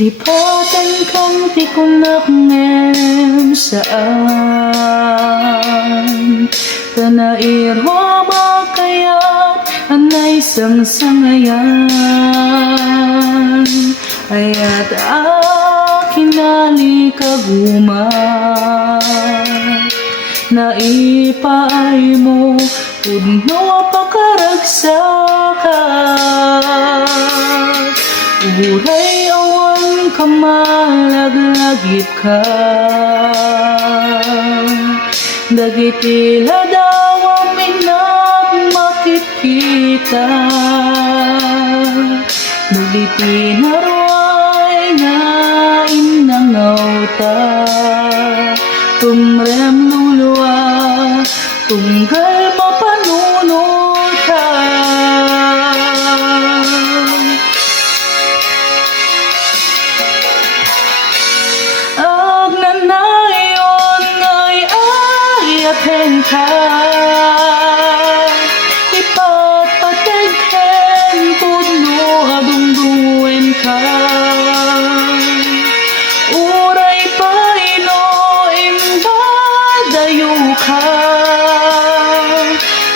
Lipatan kang di ko naknem saan Tanairo makayat anay sang sangayan Ayat akin nalikaguman Naipaay mo Udno pakaragsakan Uray awan ka malaglagip ka Dagiti ladaw aminang makikita Dagiti naruay na inangaw ta Tumrem luluwa tunggal mapanunod ka Agnanayon ay ayaten ka Ipatpateghen puno adungduwen ka Uray paino imbadayo ka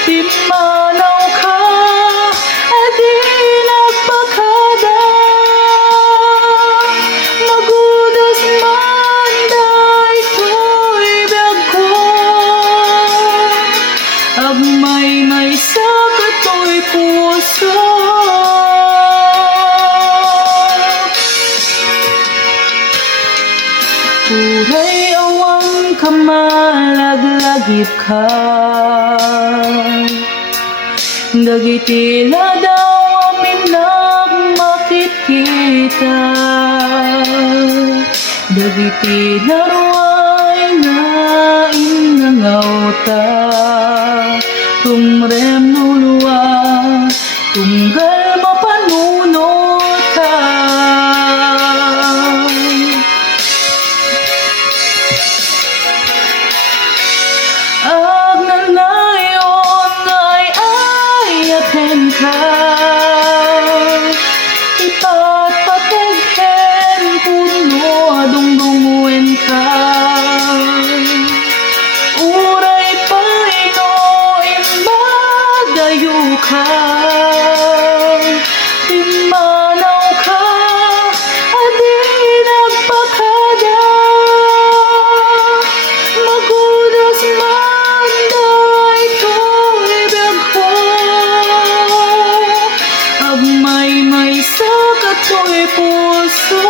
Pimanaw ka adi nagpakada Magudas man day ko'y biyag ko Agmay sa kato'y puso Uray awang kamalaglagip ka Dagiti ladaw aminang makikita Dagiti naruay na inangaw ta Tumrem nuluwa tunggal mapanunod ka Agnanayon ay ayaten ka Ipatpateghen puno adungdungwen ka Uray paino imbadayo ka Pimanaw ka adi nagpakada Magudas man day ko'y biyag ko Agmay sa kato'y puso